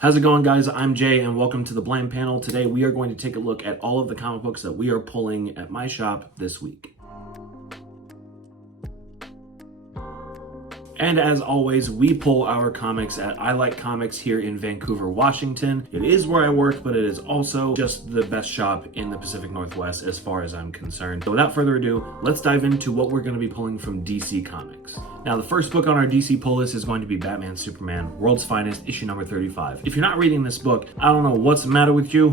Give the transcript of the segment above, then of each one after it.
How's it going, guys? I'm Jay and welcome to the Bland Panel. Today we are going to take a look at all of the comic books that we are pulling at my shop this week. And as always, we pull our comics at I Like Comics here in Vancouver, Washington. It is where I work, but it is also just the best shop in the Pacific Northwest as far as I'm concerned. So without further ado, let's dive into what we're going to be pulling from DC Comics. Now, the first book on our DC pull list is going to be Batman Superman, World's Finest, issue number 35. If you're not reading this book, I don't know what's the matter with you,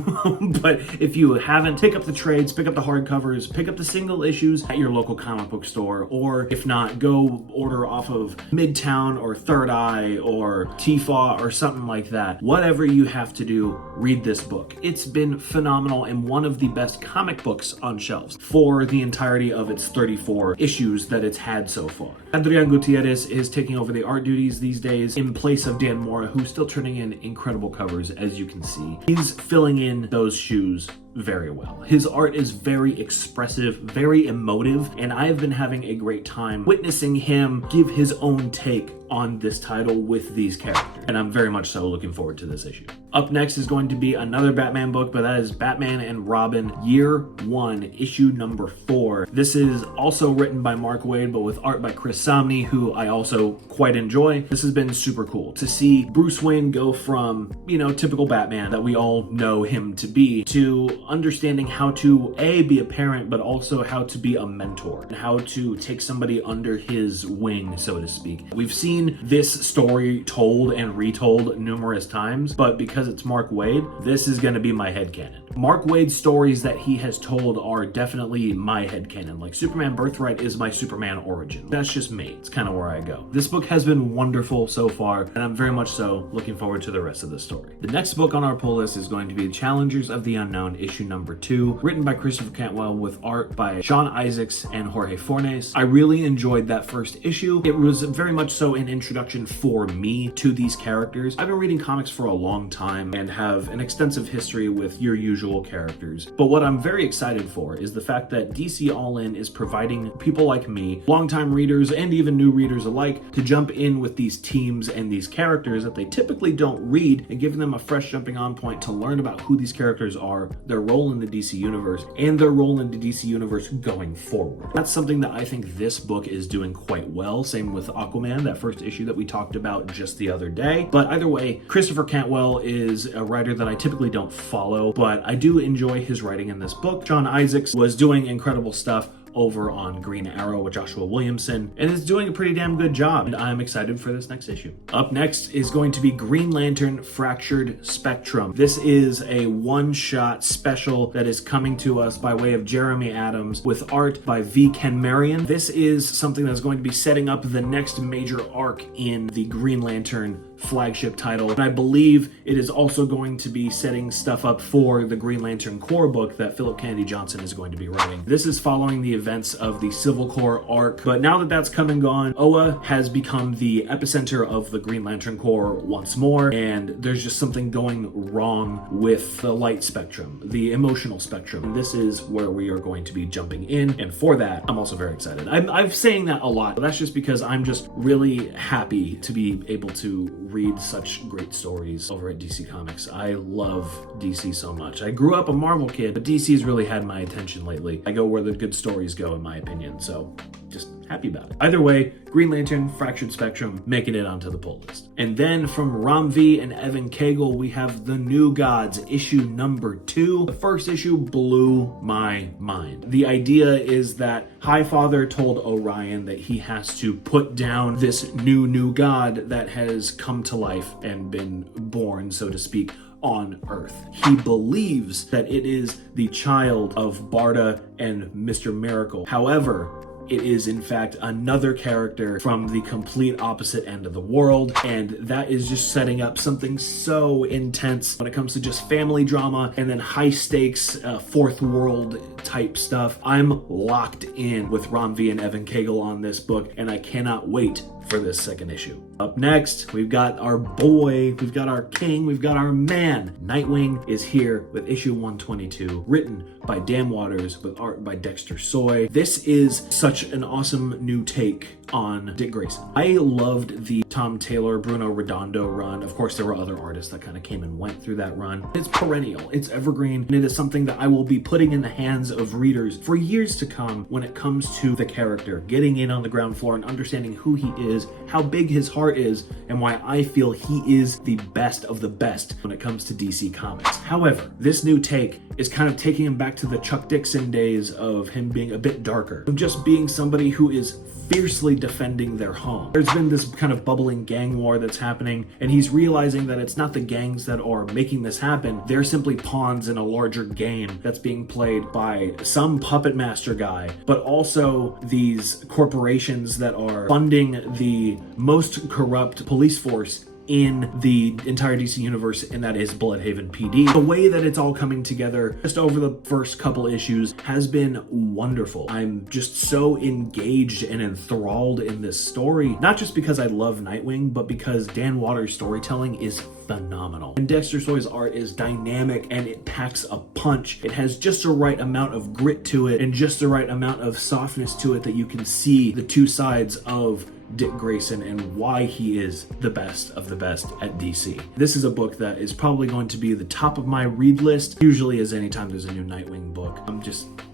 but if you haven't, pick up the trades, pick up the hardcovers, pick up the single issues at your local comic book store, or if not, go order off of Midtown or Third Eye or Tifa or something like that. Whatever you have to do, read this book. It's been phenomenal and one of the best comic books on shelves for the entirety of its 34 issues that it's had so far. Adrian Gutierrez is taking over the art duties these days in place of Dan Mora, who's still turning in incredible covers, as you can see. He's filling in those shoes very well. His art is very expressive, very emotive, and I have been having a great time witnessing him give his own take on this title with these characters, and I'm very much so looking forward to this issue. Up next is going to be another Batman book, but that is Batman and Robin Year 1, issue number 4. This is also written by Mark Waid, but with art by Chris Samnee, who I also quite enjoy. This has been super cool to see Bruce Wayne go from, typical Batman that we all know him to be, to understanding how to be a parent, but also how to be a mentor and how to take somebody under his wing, so to speak. We've seen this story told and retold numerous times, but because it's Mark Waid, this is going to be my headcanon. Mark Waid's stories that he has told are definitely my headcanon. Like Superman Birthright is my Superman origin. That's just me. It's kind of where I go. This book has been wonderful so far, and I'm very much so looking forward to the rest of the story. The next book on our pull list is going to be Challengers of the Unknown, issue number 2, written by Christopher Cantwell with art by Sean Isaacs and Jorge Fornes. I really enjoyed that first issue. It was very much so an introduction for me to these characters. I've been reading comics for a long time and have an extensive history with your usual characters. But what I'm very excited for is the fact that DC All In is providing people like me, longtime readers and even new readers alike, to jump in with these teams and these characters that they typically don't read, and giving them a fresh jumping on point to learn about who these characters are, their role in the DC universe, and their role in the DC universe going forward. That's something that I think this book is doing quite well. Same with Aquaman, that first issue that we talked about just the other day. But either way, Christopher Cantwell is a writer that I typically don't follow, but I do enjoy his writing in this book. Sean Isaacs was doing incredible stuff over on Green Arrow with Joshua Williamson, and is doing a pretty damn good job, and I'm excited for this next issue. Up next is going to be Green Lantern Fractured Spectrum. This is a one-shot special that is coming to us by way of Jeremy Adams with art by V. Ken Marion. This is something that's going to be setting up the next major arc in the Green Lantern flagship title, and I believe it is also going to be setting stuff up for the Green Lantern Corps book that Philip Kennedy Johnson is going to be writing. This is following the events of the Civil Corps arc, but now that that's come and gone, Oa has become the epicenter of the Green Lantern Corps once more, and there's just something going wrong with the light spectrum, the emotional spectrum. This is where we are going to be jumping in, and for that, I'm also very excited. I'm saying that a lot, but that's just because I'm just really happy to be able to read such great stories over at DC Comics. I love DC so much. I grew up a Marvel kid, but DC's really had my attention lately. I go where the good stories go, in my opinion, so just happy about it. Either way, Green Lantern Fractured Spectrum making it onto the pull list. And then from Ram V and Evan Cagle, we have The New Gods, issue number 2. The first issue blew my mind. The idea is that Highfather told Orion that he has to put down this new god that has come to life and been born, so to speak, on Earth. He believes that it is the child of Barda and Mr. Miracle. However, it is in fact another character from the complete opposite end of the world, and that is just setting up something so intense when it comes to just family drama and then high stakes fourth world type stuff. I'm locked in with Ram V and Evan Cagle on this book, and I cannot wait for this second issue. Up next, we've got our boy, we've got our king, we've got our man. Nightwing is here with issue 122, written by Dan Waters with art by Dexter Soy. This is such an awesome new take on Dick Grayson. I loved the Tom Taylor, Bruno Redondo run. Of course, there were other artists that kind of came and went through that run. It's perennial, it's evergreen, and it is something that I will be putting in the hands of readers for years to come when it comes to the character, getting in on the ground floor and understanding who he is, how big his heart is, and why I feel he is the best of the best when it comes to DC Comics. However, this new take is kind of taking him back to the Chuck Dixon days of him being a bit darker, of just being somebody who is fiercely defending their home. There's been this kind of bubbling gang war that's happening, and he's realizing that it's not the gangs that are making this happen, they're simply pawns in a larger game that's being played by some puppet master guy, but also these corporations that are funding the most corrupt police force in the entire DC universe, and that is Bloodhaven PD. The way that it's all coming together just over the first couple issues has been wonderful. I'm just so engaged and enthralled in this story, not just because I love Nightwing, but because Dan Water's storytelling is phenomenal. And Dexter Soy's art is dynamic and it packs a punch. It has just the right amount of grit to it and just the right amount of softness to it that you can see the two sides of Dick Grayson and why he is the best of the best at DC. This is a book that is probably going to be the top of my read list, usually as anytime there's a new Nightwing book.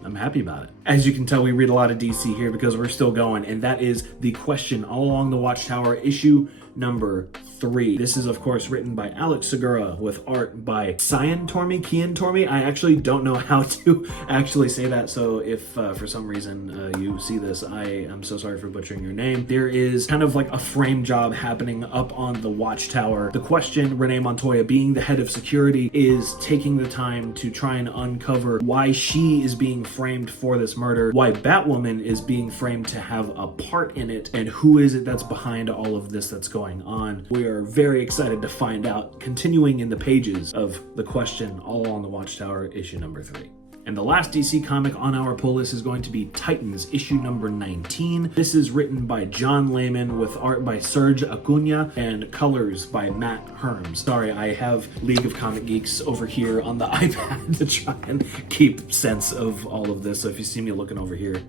I'm happy about it. As you can tell, we read a lot of DC here because we're still going, and that is The Question All Along the Watchtower, issue number 3. This is, of course, written by Alex Segura with art by Kian Tormey. I actually don't know how to actually say that, so if for some reason you see this, I am so sorry for butchering your name. There is kind of like a frame job happening up on the Watchtower. The Question, Renee Montoya, being the head of security, is taking the time to try and uncover why she is being framed for this murder, why Batwoman is being framed to have a part in it, and who is it that's behind all of this that's going on. We are very excited to find out, continuing in the pages of The Question All Along the Watchtower, issue number 3. And the last DC comic on our pull list is going to be Titans, issue number 19. This is written by John Layman with art by Serge Acuna and colors by Matt Herms. Sorry, I have League of Comic Geeks over here on the iPad to try and keep sense of all of this. So if you see me looking over here,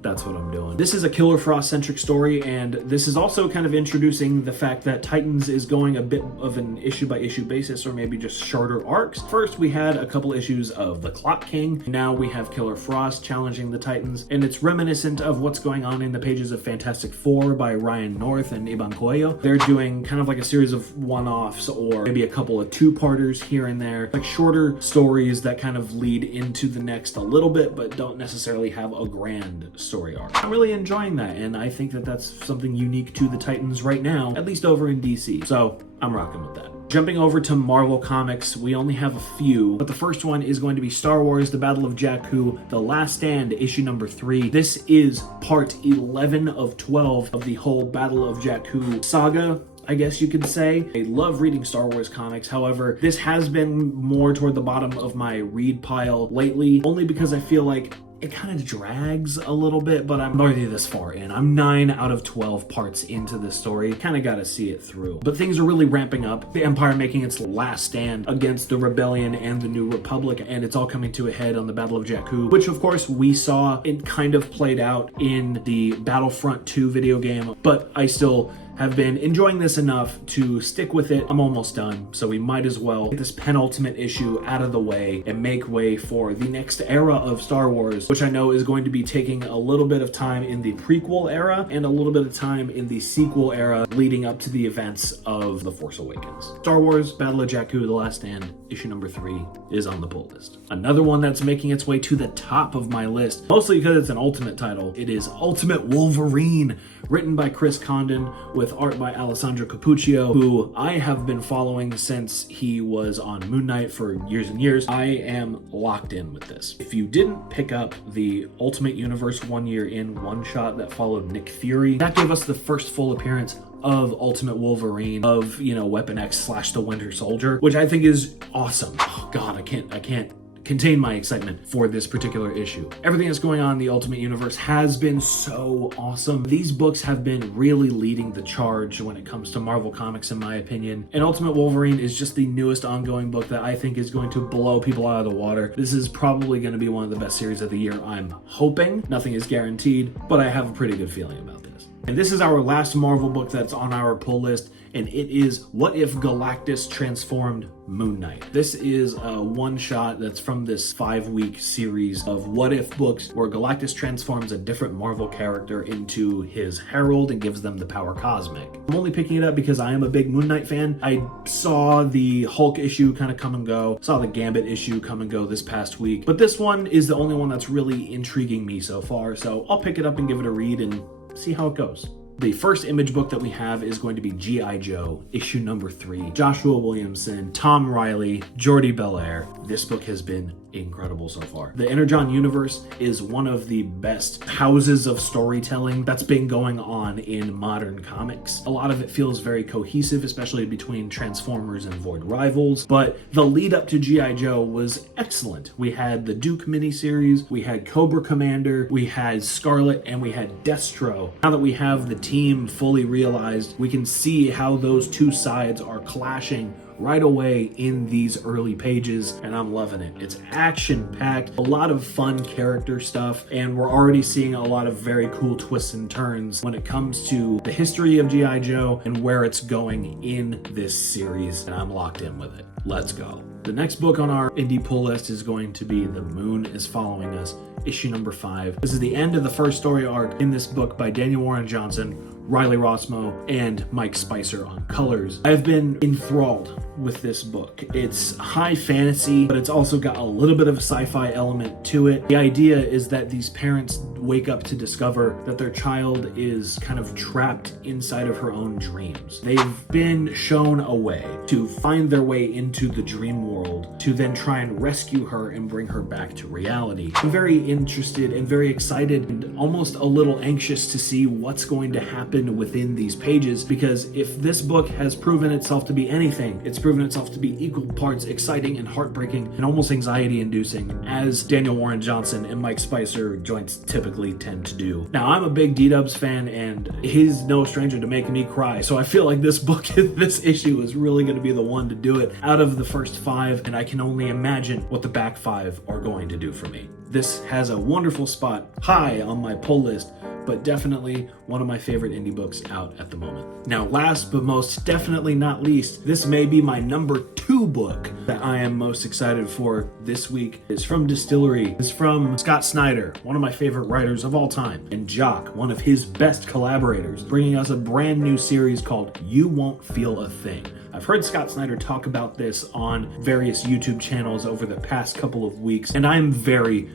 that's what I'm doing. This is a Killer Frost-centric story, and this is also kind of introducing the fact that Titans is going a bit of an issue-by-issue basis, or maybe just shorter arcs. First, we had a couple issues of The Clock King. Now we have Killer Frost challenging the Titans, and it's reminiscent of what's going on in the pages of Fantastic Four by Ryan North and Iban Coelho. They're doing kind of like a series of one-offs, or maybe a couple of two-parters here and there, like shorter stories that kind of lead into the next a little bit, but don't necessarily have a grand story arc. I'm really enjoying that, and I think that that's something unique to the Titans right now, at least over in DC. So I'm rocking with that. Jumping over to Marvel Comics, we only have a few, but the first one is going to be Star Wars: The Battle of Jakku, The Last Stand, issue number 3. This is part 11 of 12 of the whole Battle of Jakku saga, I guess you could say. I love reading Star Wars comics. However, this has been more toward the bottom of my read pile lately, only because I feel like it kind of drags a little bit, but I'm already this far in. I'm 9 out of 12 parts into this story. Kind of got to see it through. But things are really ramping up. The Empire making its last stand against the Rebellion and the New Republic, and it's all coming to a head on the Battle of Jakku, which of course we saw it kind of played out in the Battlefront 2 video game, but I still have been enjoying this enough to stick with it. I'm almost done, so we might as well get this penultimate issue out of the way and make way for the next era of Star Wars, which I know is going to be taking a little bit of time in the prequel era and a little bit of time in the sequel era leading up to the events of The Force Awakens. Star Wars Battle of Jakku, The Last Stand, issue number 3 is on the pull list. Another one that's making its way to the top of my list, mostly because it's an Ultimate title. It is Ultimate Wolverine, written by Chris Condon with art by Alessandro Cappuccio, who I have been following since he was on Moon Knight for years and years. I am locked in with this. If you didn't pick up the Ultimate Universe 1 year in one shot that followed Nick Fury, that gave us the first full appearance of Ultimate Wolverine, of, Weapon X / the Winter Soldier, which I think is awesome. Oh God, I can't contain my excitement for this particular issue. Everything that's going on in the Ultimate Universe has been so awesome. These books have been really leading the charge when it comes to Marvel Comics, in my opinion. And Ultimate Wolverine is just the newest ongoing book that I think is going to blow people out of the water. This is probably going to be one of the best series of the year, I'm hoping. Nothing is guaranteed, but I have a pretty good feeling about this. And this is our last Marvel book that's on our pull list, and it is What If Galactus Transformed Moon Knight. This is a one-shot that's from this 5-week series of what if books where Galactus transforms a different Marvel character into his herald and gives them the power cosmic. I'm only picking it up because I am a big Moon Knight fan. I saw the Hulk issue kind of come and go, saw the Gambit issue come and go this past week, but this one is the only one that's really intriguing me so far, so I'll pick it up and give it a read and see how it goes. The first Image book that we have is going to be G.I. Joe, issue number 3. Joshua Williamson, Tom Riley, Jordi Belair. This book has been incredible so far. The Energon universe is one of the best houses of storytelling that's been going on in modern comics. A lot of it feels very cohesive, especially between Transformers and Void Rivals, but the lead up to G.I. Joe was excellent. We had the Duke miniseries, we had Cobra Commander, we had Scarlet, and we had Destro. Now that we have the team fully realized, we can see how those two sides are clashing right away in these early pages, and I'm loving it. It's action-packed, a lot of fun character stuff, and we're already seeing a lot of very cool twists and turns when it comes to the history of G.I. Joe and where it's going in this series, and I'm locked in with it. Let's go. The next book on our indie pull list is going to be The Moon is Following Us, issue number 5. This is the end of the first story arc in this book by Daniel Warren Johnson, Riley Rossmo, and Mike Spicer on colors. I've been enthralled with this book. It's high fantasy, but it's also got a little bit of a sci-fi element to it. The idea is that these parents wake up to discover that their child is kind of trapped inside of her own dreams. They've been shown a way to find their way into the dream world to then try and rescue her and bring her back to reality. I'm very interested and very excited and almost a little anxious to see what's going to happen within these pages, because if this book has proven itself to be anything, it's proven itself to be equal parts exciting and heartbreaking and almost anxiety inducing, as Daniel Warren Johnson and Mike Spicer joints typically tend to do. Now, I'm a big D-Dubs fan and he's no stranger to making me cry, so I feel like this book, this issue is really going to be the one to do it out of the first 5, and I can only imagine what the back 5 are going to do for me. This has a wonderful spot high on my pull list, but definitely one of my favorite indie books out at the moment. Now, last but most definitely not least, this may be my number 2 book that I am most excited for this week. It's from Distillery. It's from Scott Snyder, one of my favorite writers of all time, and Jock, one of his best collaborators, bringing us a brand new series called You Won't Feel a Thing. I've heard Scott Snyder talk about this on various YouTube channels over the past couple of weeks, and I'm very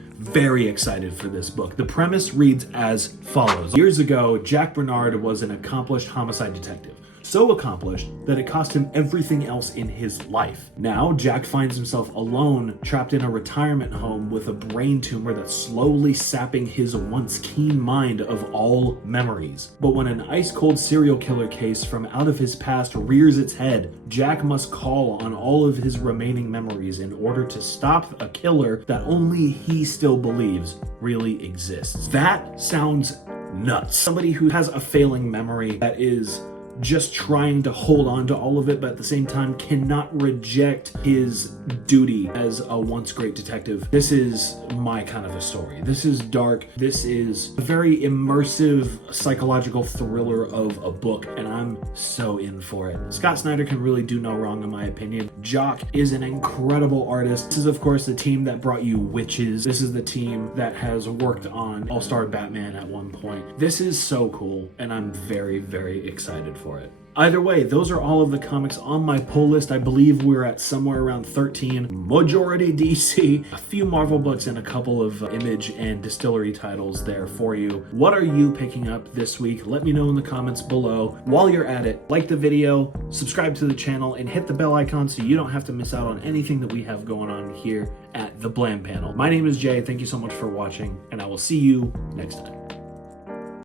excited for this book. The premise reads as follows. Years ago, Jack Bernard was an accomplished homicide detective. So accomplished that it cost him everything else in his life. Now, Jack finds himself alone, trapped in a retirement home with a brain tumor that's slowly sapping his once keen mind of all memories. But when an ice-cold serial killer case from out of his past rears its head, Jack must call on all of his remaining memories in order to stop a killer that only he still believes really exists. That sounds nuts. Somebody who has a failing memory that is just trying to hold on to all of it, but at the same time cannot reject his duty as a once great detective. This is my kind of a story. This is dark. This is a very immersive psychological thriller of a book, and I'm so in for it. Scott Snyder can really do no wrong in my opinion. Jock is an incredible artist. This is of course the team that brought you Witches. This is the team that has worked on All-Star Batman at one point. This is so cool, and I'm very excited for it. Either way, those are all of the comics on my pull list. I believe we're at somewhere around 13. Majority DC, a few Marvel books, and a couple of Image and Distillery titles there for you. What are you picking up this week? Let me know in the comments below. While you're at it, like the video, subscribe to the channel, and hit the bell icon so you don't have to miss out on anything that we have going on here at the Blam Panel. My name is Jay. Thank you so much for watching, and I will see you next time.